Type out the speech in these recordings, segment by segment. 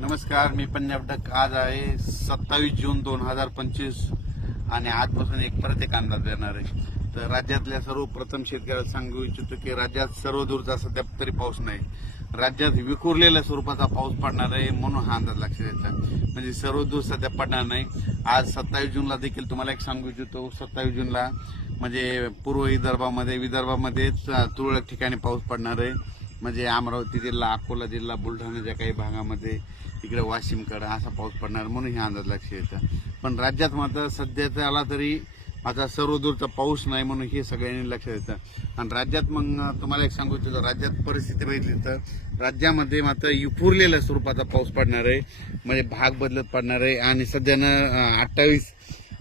नमस्कार मी पंजाब डक आज आहे सत्तावीस जून दोन हजार पंचवीस आणि आजपासून एक परत एक अंदाज देणार आहे. तर राज्यातल्या सर्व प्रथम शेतकऱ्याला सांगू इच्छितो की राज्यात सर्व दूरचा सध्या तरी पाऊस नाही. राज्यात विखुरलेल्या स्वरूपाचा पाऊस पडणार आहे म्हणून हा अंदाज लक्षात द्यायचा म्हणजे सर्व दूर सध्या पडणार नाही. आज सत्तावीस जूनला देखील तुम्हाला एक सांगू इच्छितो. सत्तावीस जूनला म्हणजे पूर्व विदर्भामध्ये विदर्भामध्येच तुरळक ठिकाणी पाऊस पडणार आहे. म्हणजे अमरावती जिल्हा अकोला जिल्हा बुलढाण्याच्या काही भागामध्ये इकडे वाशिमकडं असा पाऊस पडणार म्हणून हे अंदाज लक्ष येतं. पण राज्यात मात्र सध्याचा आला तरी आता सर्वदूरचा पाऊस नाही म्हणून हे सगळ्यांनी लक्षात येतं आणि राज्यात मग तुम्हाला एक सांगू इच्छितो राज्यात परिस्थिती बघितली तर राज्यामध्ये मात्र युपुरलेल्या स्वरूपाचा पाऊस पडणार आहे. म्हणजे भाग बदलत पडणार आहे. आणि सध्यानं अठ्ठावीस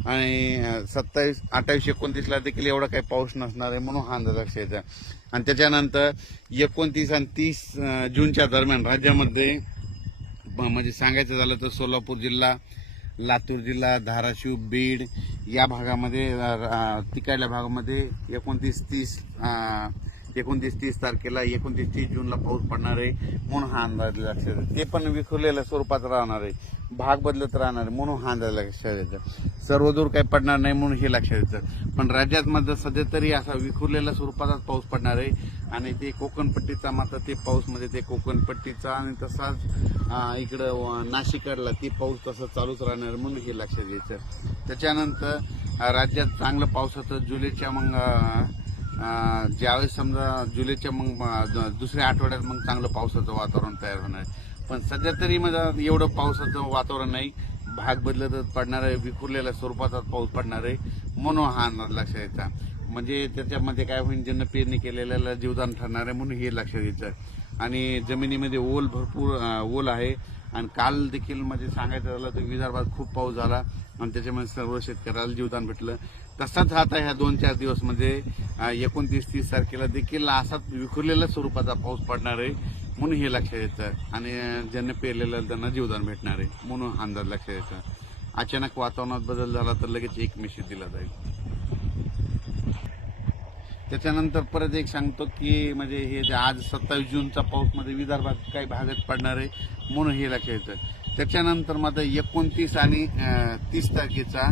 आणि सत्तावीस अठ्ठावीस एकोणतीसला देखील एवढा काही पाऊस नसणार आहे म्हणून हा अंदाज लक्ष येतं आणि त्याच्यानंतर एकोणतीस आणि तीस जूनच्या दरम्यान राज्यामध्ये म्हणजे सांगायचं झालं तर सोलापूर जिल्हा लातूर जिल्हा धाराशिव बीड या भागामध्ये तिकडल्या भागामध्ये एकोणतीस तीस एकोणतीस तीस तारखेला एकोणतीस तीस जूनला पाऊस पडणार आहे म्हणून हा अंदाज लक्षात ते पण विखुरलेल्या स्वरूपात राहणार आहे. भाग बदलत राहणार आहे म्हणून हा लक्षात येतं. सर्व दूर काही पडणार नाही म्हणून हे लक्षात येतं. पण राज्यात मात्र सध्या तरी असा विखुरलेल्या स्वरूपाचाच पाऊस पडणार आहे. आणि ते कोकणपट्टीचा मात्र ते पाऊसमध्ये ते कोकणपट्टीचा आणि तसाच इकडं नाशिकला ती ते पाऊस तसं चालूच राहणार म्हणून हे लक्षात घ्यायचं त्याच्यानंतर राज्यात चांगलं पावसाचं जुलैच्या मग ज्यावेळेस समजा जुलैच्या मग दुसऱ्या आठवड्यात मग चांगलं पावसाचं वातावरण तयार होणार आहे. पण सध्या तरी माझा एवढं पावसाचं वातावरण नाही. भाग बदलत पडणार आहे विखुरलेल्या स्वरूपाचा पाऊस पडणार आहे म्हणून हा अंदाज लक्षात यायचा म्हणजे त्याच्यामध्ये काय होईल ज्यांना पेरणी केलेल्याला जीवदान ठरणार आहे म्हणून हे लक्षात घ्यायचं आणि जमिनीमध्ये ओल भरपूर ओल आहे. आणि काल देखील म्हणजे सांगायचं झालं तर विदर्भात खूप पाऊस झाला. आणि त्याच्यामुळे सर्व शेतकऱ्याला जीवदान भेटलं. तसाच आता ह्या दोन चार दिवस म्हणजे एकोणतीस तीस तारखेला देखील असाच विखुरलेल्या स्वरूपाचा पाऊस पडणार आहे. म्हणून हे लक्ष येतं आणि ज्यांना ज्यांनी पेरलेलं त्यांना जीवदान भेटणार आहे म्हणून अंदाज लक्ष येतं अचानक वातावरणात बदल झाला तर लगेच एक मेसेज दिला जाईल. त्याच्यानंतर परत एक सांगतो की म्हणजे हे जे आज सत्तावीस जूनचा पाऊसमध्ये विदर्भात काही भागात पडणार आहे म्हणून हे लक्षात येतं त्याच्यानंतर माझा एकोणतीस आणि तीस तारखेचा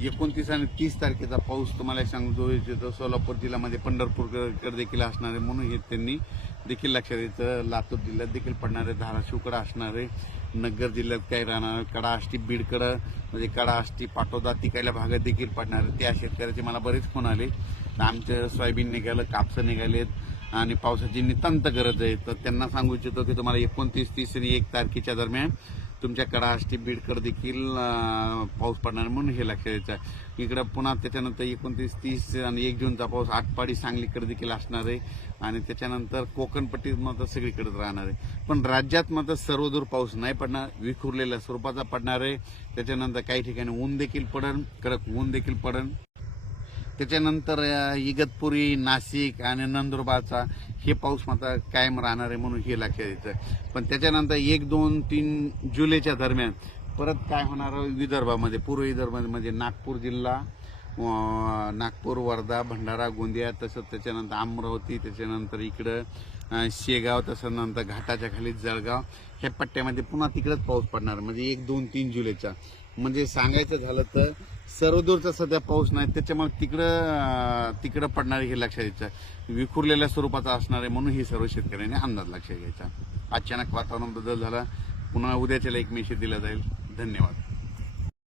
एकोणतीस आणि तीस तारखेचा पाऊस तुम्हाला एक सांगतो सोलापूर जिल्ह्यामध्ये पंढरपूरकडे देखील असणार आहे म्हणून हे त्यांनी देखील लक्षात येतं लातूर जिल्ह्यात देखील पडणार आहे धाराशिवकडे असणार आहे नगर जिल्ह्यात काही राहणार आहे. कडा आष्टी बीडकडं म्हणजे कडा आष्टी पाटोदा तिकायला भागात देखील पडणार आहे. त्या शेतकऱ्याचे मला बरेच फोन आले तर आमचं सोयाबीन निघालं कापसं निघालेत आणि पावसाची नितांत गरज आहे तर त्यांना सांगू इच्छितो की तुम्हाला एकोणतीस तीस आणि एक तारखेच्या दरम्यान तुमच्याकडं कडाष्टी बीडकडे देखील पाऊस पडणार आहे म्हणून हे लक्षात द्यायचं इकडं पुन्हा त्याच्यानंतर एकोणतीस तीस आणि एक जूनचा पाऊस आटपाडी सांगलीकडे देखील असणार आहे. आणि त्याच्यानंतर कोकणपट्टीत मात्र सगळीकडेच राहणार आहे. पण राज्यात मात्र सर्वदूर पाऊस नाही पडणार विखुरलेल्या स्वरूपाचा पडणार आहे. त्याच्यानंतर काही ठिकाणी ऊन देखील पडन कडक ऊन देखील पडन. त्याच्यानंतर इगतपुरी नाशिक आणि नंदुरबारचा हे पाऊस मात्र कायम राहणार आहे म्हणून हे लक्षात यायचं पण त्याच्यानंतर एक दोन तीन जुलैच्या दरम्यान परत काय होणार विदर्भामध्ये पूर्व विदर्भामध्ये म्हणजे नागपूर जिल्हा नागपूर वर्धा भंडारा गोंदिया तसंच त्याच्यानंतर अमरावती त्याच्यानंतर इकडं शेगाव तसं नंतर घाटाच्या खाली जळगाव ह्या पट्ट्यामध्ये पुन्हा तिकडंच पाऊस पडणार. म्हणजे एक दोन तीन जुलैचा. म्हणजे सांगायचं झालं तर सर्वदूरचा सध्या पाऊस नाही. त्याच्यामुळे तिकडं तिकडं पडणार हे लक्षात घ्यायचं. विखुरलेल्या स्वरूपाचा असणार आहे म्हणून ही सर्व शेतकऱ्यांनी अंदाज लक्षात घ्यायचा. अचानक वातावरण बदल झाला. पुन्हा उद्याच्याला एक मेसेज दिला जाईल. धन्यवाद.